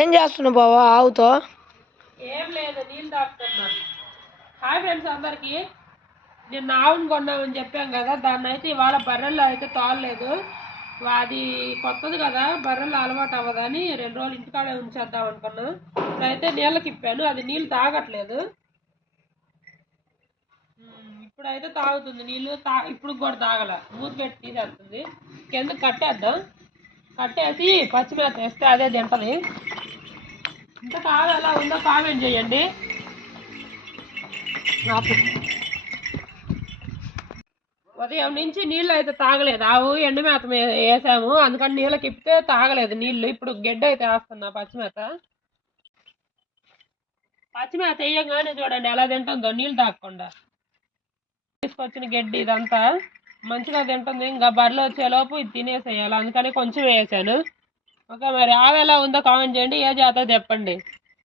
ఏం చేస్తున్నావు బావా ఆవుతో? ఏం లేదు, నీళ్ళు తాగుతున్నా. హాయ్ ఫ్రెండ్స్ అందరికి. నిన్న ఆవును కొన్నామని చెప్పాం కదా, దాన్ని అయితే ఇవాళ బర్రెల్లో అయితే తోలలేదు. అది కొత్తది కదా, బర్రెల్లో అలవాటు అవ్వదని 2 రోజులు ఇంటికాడే ఉంచేద్దాం అనుకున్నా. ఇప్పుడైతే నీళ్ళకి ఇప్పాను, అది నీళ్ళు తాగట్లేదు. ఇప్పుడైతే తాగుతుంది నీళ్ళు. ఇప్పుడు కూడా తాగల, మూతి పెట్టి తీసేస్తుంది. కింద కట్టేద్దాం, కట్టేసి పచ్చిమేత వేస్తే అదే తింటది. ఇంత కాదు ఎలా ఉందో కామెంట్ చేయండి. ఉదయం నుంచి నీళ్ళు అయితే తాగలేదు. ఆవు ఎండుమేత వేసాము, అందుకని నీళ్ళకి ఇప్పితే తాగలేదు నీళ్ళు. ఇప్పుడు గడ్డి అయితే వేస్తున్నా, పచ్చిమేత. పచ్చిమేత వేయగానే చూడండి ఎలా తింటుందో, నీళ్ళు తాగకుండా. తీసుకొచ్చిన గడ్డి ఇదంతా మంచిగా తింటుంది. ఇంకా బర్రెలు వచ్చేలోపు ఇది తినేసేయాలి, అందుకని కొంచెం వేసాను. ఓకే, మరి ఆవు ఎలా ఉందో కామెంట్ చేయండి, ఏ జాతో చెప్పండి.